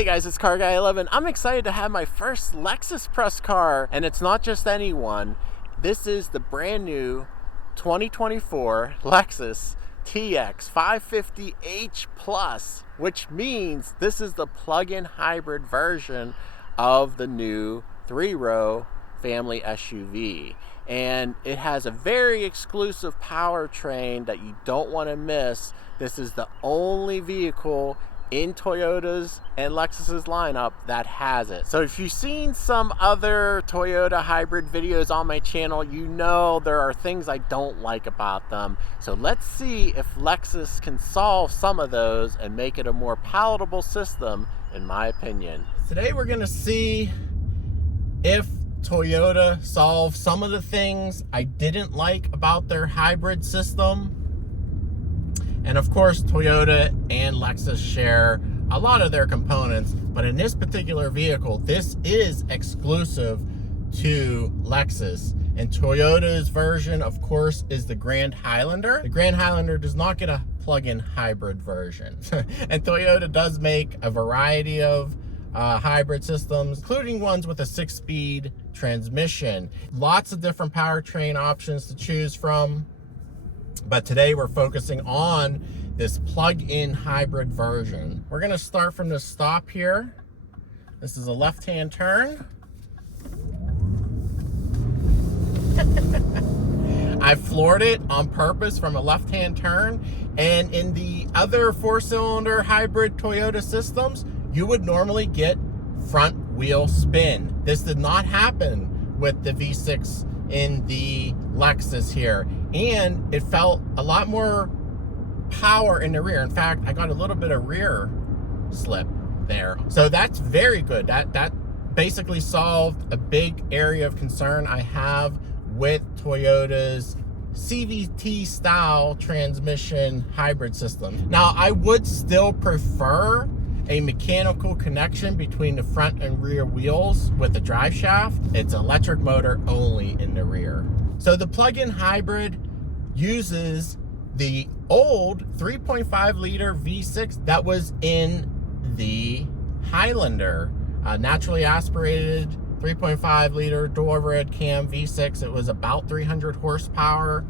Hey guys, it's Car Guy 11. I'm excited to have my first Lexus press car, and it's not just any one. This is the brand new 2024 Lexus TX550h Plus, which means this is the plug-in hybrid version of the new 3-row family SUV. And it has a very exclusive powertrain that you don't want to miss. This is the only vehicle in Toyota's and Lexus's lineup that has it. So if you've seen some other Toyota hybrid videos on my channel, you know there are things I don't like about them. So let's see if Lexus can solve some of those and make it a more palatable system, in my opinion. Today we're gonna see if Toyota solves some of the things I didn't like about their hybrid system. And of course, Toyota and Lexus share a lot of their components, but in this particular vehicle, this is exclusive to Lexus. And Toyota's version, of course, is the Grand Highlander. The Grand Highlander does not get a plug-in hybrid version. And Toyota does make a variety of hybrid systems, including ones with a 6-speed transmission. Lots of different powertrain options to choose from. But today we're focusing on this plug-in hybrid version. We're gonna start from the stop here. This is a left-hand turn. I floored it on purpose from a left-hand turn. And in the other 4-cylinder hybrid Toyota systems, you would normally get front wheel spin. This did not happen with the V6 in the Lexus here, and it felt a lot more power in the rear. In fact, I got a little bit of rear slip there, so that's very good. That basically solved a big area of concern I have with Toyota's CVT style transmission hybrid system. Now, I would still prefer a mechanical connection between the front and rear wheels with the drive shaft. It's electric motor only in the rear. So the plug-in hybrid uses the old 3.5 liter V6 that was in the Highlander, naturally aspirated 3.5 liter dual overhead cam V6. It was about 300 horsepower.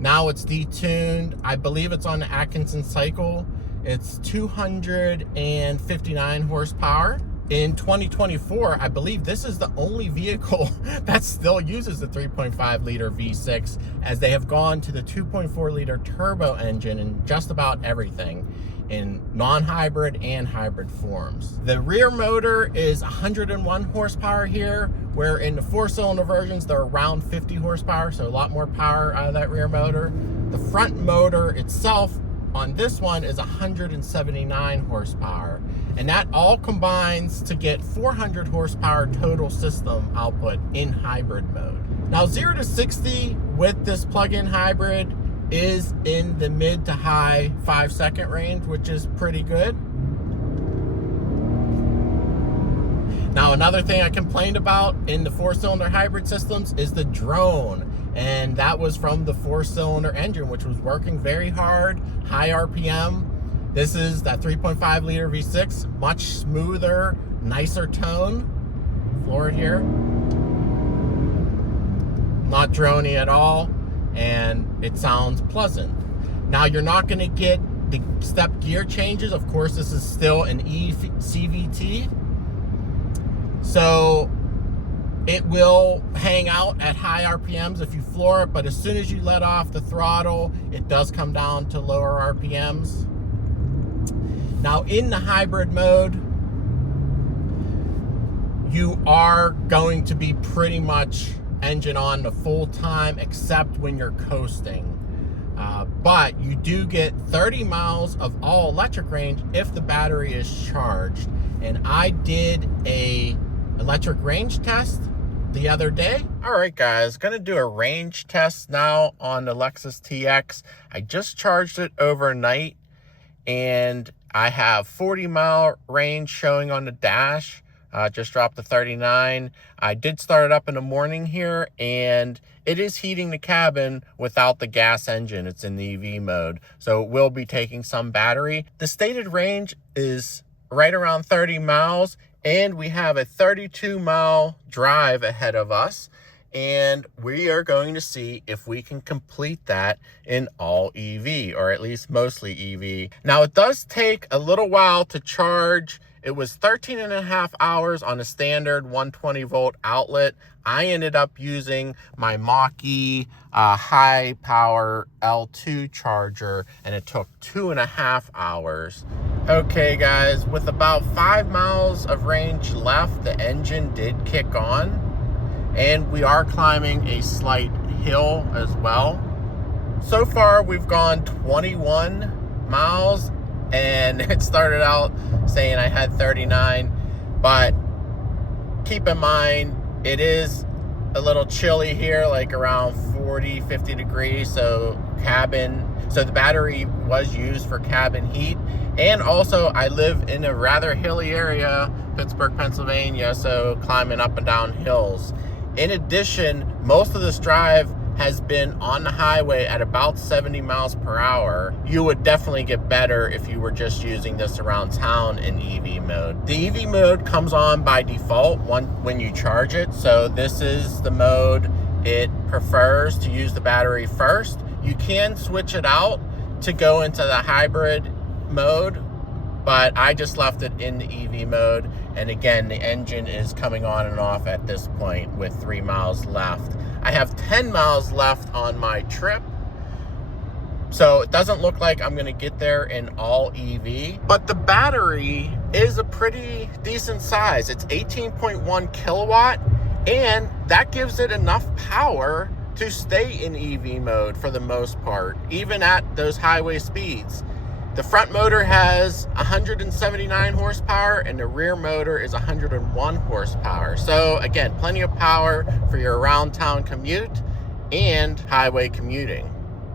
Now it's detuned. I believe it's on the Atkinson cycle. It's 259 horsepower. In 2024, I believe this is the only vehicle that still uses the 3.5 liter V6, as they have gone to the 2.4 liter turbo engine in just about everything in non-hybrid and hybrid forms. The rear motor is 101 horsepower here, where in the 4-cylinder versions, they're around 50 horsepower, so a lot more power out of that rear motor. The front motor itself on this one is 179 horsepower, and that all combines to get 400 horsepower total system output in hybrid mode. Now, 0 to 60 with this plug-in hybrid is in the mid to high 5-second range, which is pretty good. Now, another thing I complained about in the 4-cylinder hybrid systems is the drone. And that was from the 4-cylinder engine, which was working very hard, high RPM. This is that 3.5 liter V6, much smoother, nicer tone. Floor it here. Not drony at all, and it sounds pleasant. Now, you're not gonna get the step gear changes. Of course, this is still an CVT. So it will hang out at high RPMs if you floor it, but as soon as you let off the throttle, it does come down to lower RPMs. Now, in the hybrid mode, you are going to be pretty much engine on the full time, except when you're coasting. But you do get 30 miles of all electric range if the battery is charged. And I did a electric range test the other day. All right, guys, gonna do a range test now on the Lexus TX. I just charged it overnight, and I have 40-mile range showing on the dash. Just dropped to 39. I did start it up in the morning here, and it is heating the cabin without the gas engine. It's in the EV mode, so it will be taking some battery. The stated range is right around 30 miles, and we have a 32-mile drive ahead of us, and we are going to see if we can complete that in all EV, or at least mostly EV. Now, it does take a little while to charge. It was 13 and a half hours on a standard 120 volt outlet. I ended up using my Mach-E high power L2 charger, and it took 2.5 hours. Okay guys, with about 5 miles of range left, the engine did kick on, and we are climbing a slight hill as well. So far we've gone 21 miles, and it started out saying I had 39, but keep in mind it is a little chilly here, like around 40-50 degrees, so the battery was used for cabin heat. And also I live in a rather hilly area, Pittsburgh, Pennsylvania, so climbing up and down hills. In addition, most of this drive has been on the highway at about 70 miles per hour. You would definitely get better if you were just using this around town in EV mode. The EV mode comes on by default when you charge it. So this is the mode it prefers to use the battery first. You can switch it out to go into the hybrid mode, but I just left it in the EV mode. And again, the engine is coming on and off at this point with 3 miles left. I have 10 miles left on my trip, so it doesn't look like I'm gonna get there in all EV, but the battery is a pretty decent size. It's 18.1 kilowatt, and that gives it enough power to stay in EV mode for the most part, even at those highway speeds. The front motor has 179 horsepower and the rear motor is 101 horsepower. So again, plenty of power for your around town commute and highway commuting.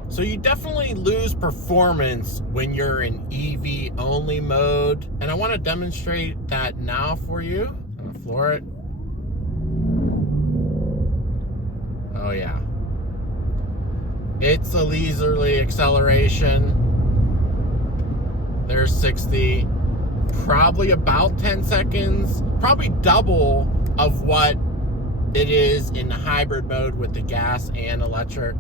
So you definitely lose performance when you're in EV only mode. And I want to demonstrate that now for you. I'm gonna floor it. Oh yeah. It's a leisurely acceleration. There's 60, probably about 10 seconds, probably double of what it is in the hybrid mode with the gas and electric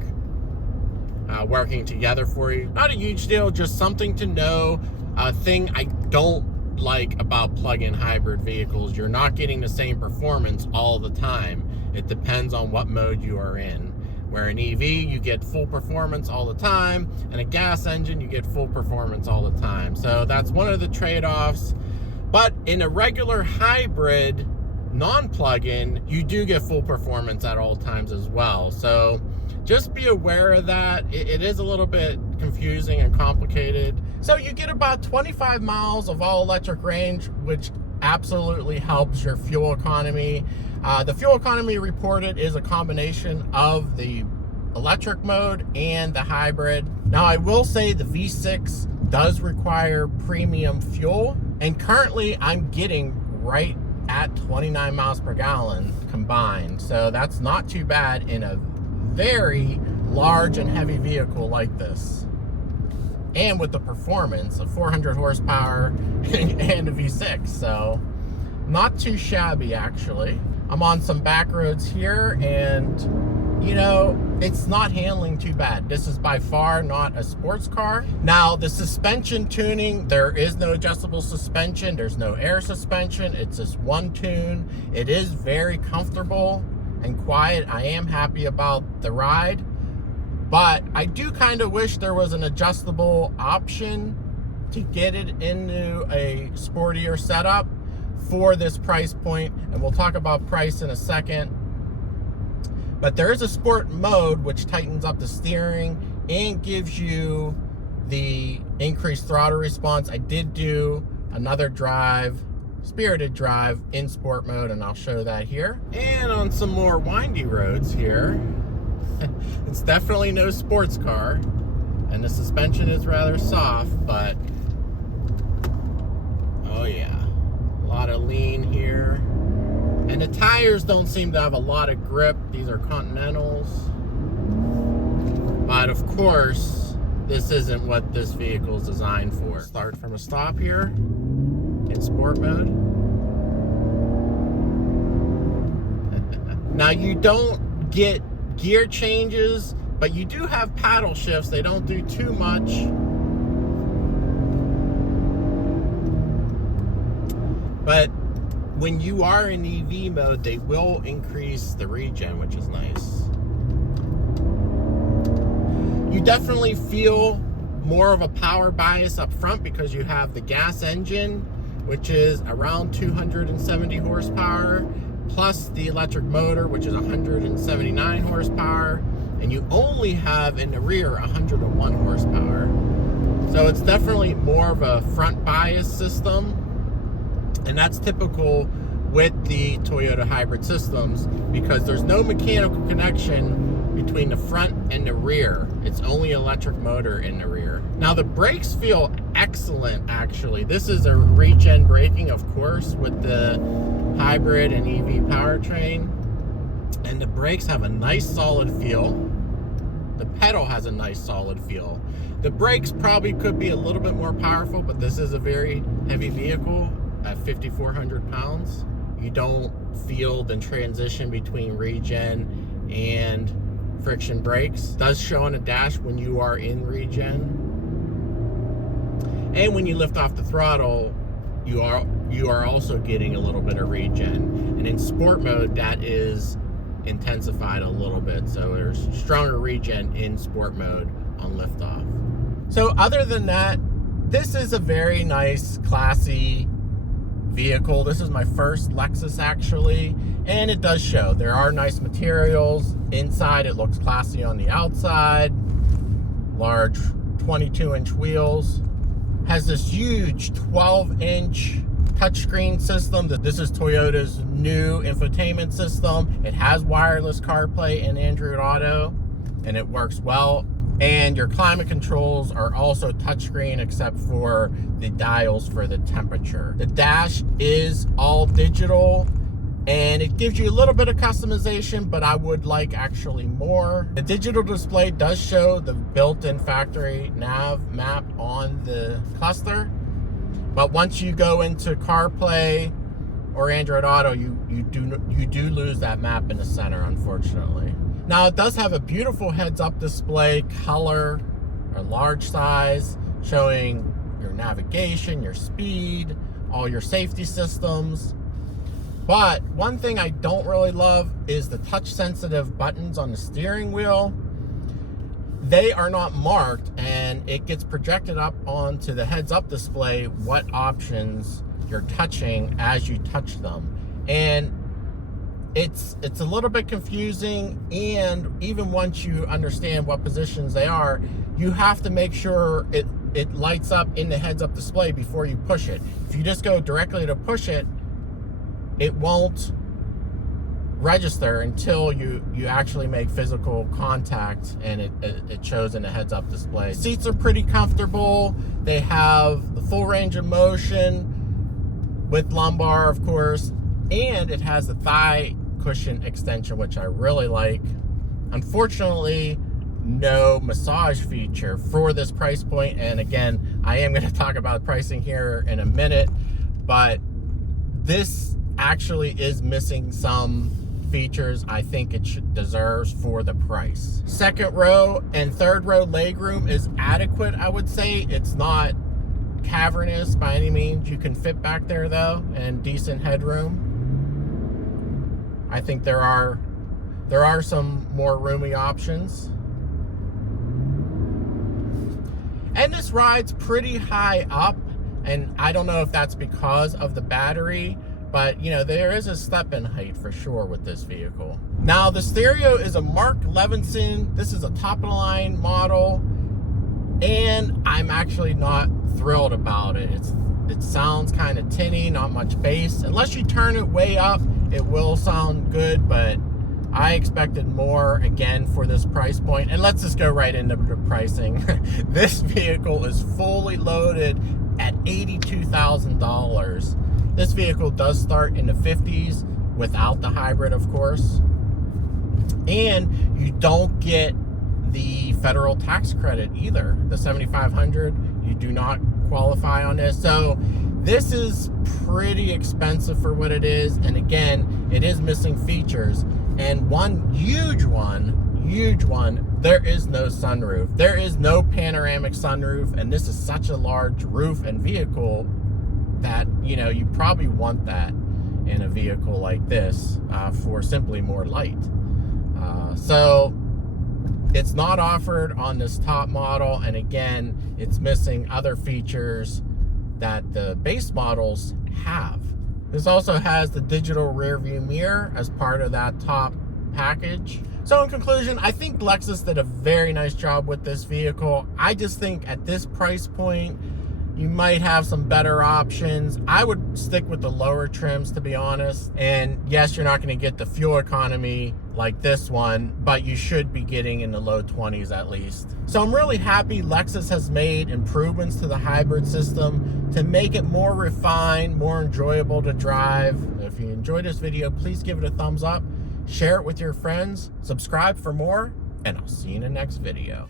working together for you. Not a huge deal, just something to know. A thing I don't like about plug-in hybrid vehicles, you're not getting the same performance all the time. It depends on what mode you are in. Where an EV, you get full performance all the time, and a gas engine, you get full performance all the time. So that's one of the trade-offs. But in a regular hybrid, non-plug-in, you do get full performance at all times as well. So just be aware of that. It is a little bit confusing and complicated. So you get about 25 miles of all-electric range, which absolutely helps your fuel economy. The fuel economy reported is a combination of the electric mode and the hybrid. Now, I will say the V6 does require premium fuel, and currently I'm getting right at 29 miles per gallon combined. So that's not too bad in a very large and heavy vehicle like this. And with the performance of 400 horsepower and a V6, so not too shabby actually. I'm on some back roads here, and you know, it's not handling too bad. This is by far not a sports car. Now, the suspension tuning, there is no adjustable suspension. There's no air suspension. It's just one tune. It is very comfortable and quiet. I am happy about the ride, but I do kind of wish there was an adjustable option to get it into a sportier setup for this price point, and we'll talk about price in a second. But there is a sport mode which tightens up the steering and gives you the increased throttle response. I did do another drive, spirited drive in sport mode, and I'll show that here. And on some more windy roads here, it's definitely no sports car, and the suspension is rather soft, but oh yeah, a lot of lean here. And the tires don't seem to have a lot of grip. These are Continentals. But of course, this isn't what this vehicle is designed for. Start from a stop here. in sport mode. Now you don't get gear changes, but you do have paddle shifts. They don't do too much. But when you are in EV mode, they will increase the regen, which is nice. You definitely feel more of a power bias up front because you have the gas engine, which is around 270 horsepower, plus the electric motor, which is 179 horsepower, and you only have in the rear 101 horsepower. So it's definitely more of a front bias system, and that's typical with the Toyota hybrid systems because there's no mechanical connection between the front and the rear. It's only electric motor in the rear. Now the brakes feel excellent actually. This is a regen braking, of course, with the hybrid and EV powertrain. And the brakes have a nice solid feel. The pedal has a nice solid feel. The brakes probably could be a little bit more powerful, but this is a very heavy vehicle at 5,400 pounds. You don't feel the transition between regen and friction brakes. It does show on the dash when you are in regen. And when you lift off the throttle, you are also getting a little bit of regen. And in sport mode, that is intensified a little bit. So there's stronger regen in sport mode on liftoff. So other than that, this is a very nice, classy vehicle. This is my first Lexus actually, and it does show. There are nice materials inside. It looks classy on the outside. Large 22-inch wheels. Has this huge 12-inch touchscreen system. This is Toyota's new infotainment system. It has wireless CarPlay and Android Auto, and it works well. And your climate controls are also touchscreen except for the dials for the temperature. The dash is all digital and it gives you a little bit of customization, but I would like actually more. The digital display does show the built-in factory nav map on the cluster, but once you go into CarPlay or Android Auto, you do lose that map in the center, unfortunately. Now it does have a beautiful heads-up display, color, a large size, showing your navigation, your speed, all your safety systems. But one thing I don't really love is the touch-sensitive buttons on the steering wheel. They are not marked, and it gets projected up onto the heads-up display what options you're touching as you touch them. And it's a little bit confusing, and even once you understand what positions they are, you have to make sure it lights up in the heads-up display before you push it. If you just go directly to push it, it won't register until you actually make physical contact and it shows in the heads-up display. Seats are pretty comfortable. They have the full range of motion with lumbar, of course, and it has the thigh cushion extension, which I really like. Unfortunately, no massage feature for this price point, and again, I am going to talk about pricing here in a minute, but this actually is missing some features I think it deserves for the price. Second row and third row legroom is adequate, I would say. It's not cavernous by any means. You can fit back there though, and decent headroom. I think there are some more roomy options. And this rides pretty high up, and I don't know if that's because of the battery, but you know, there is a step in height for sure with this vehicle. Now the stereo is a Mark Levinson. This is a top of the line model, and I'm actually not thrilled about it. It sounds kind of tinny, not much bass. Unless you turn it way up, it will sound good, but I expected more again for this price point. And let's just go right into the pricing. This vehicle is fully loaded at $82,000. This vehicle does start in the 50s without the hybrid, of course. And you don't get the federal tax credit either. The $7,500, you do not qualify on this. So This is pretty expensive for what it is, and again, it is missing features. And one huge one, there is no sunroof. There is no panoramic sunroof, and this is such a large roof and vehicle that, you know, you probably want that in a vehicle like this for simply more light. So it's not offered on this top model, and again, it's missing other features that the base models have. This also has the digital rear view mirror as part of that top package. So in conclusion, I think Lexus did a very nice job with this vehicle. I just think at this price point, you might have some better options. I would stick with the lower trims, to be honest. And yes, you're not going to get the fuel economy like this one, but you should be getting in the low 20s at least. So I'm really happy Lexus has made improvements to the hybrid system to make it more refined, more enjoyable to drive. If you enjoyed this video, please give it a thumbs up, share it with your friends, subscribe for more, and I'll see you in the next video.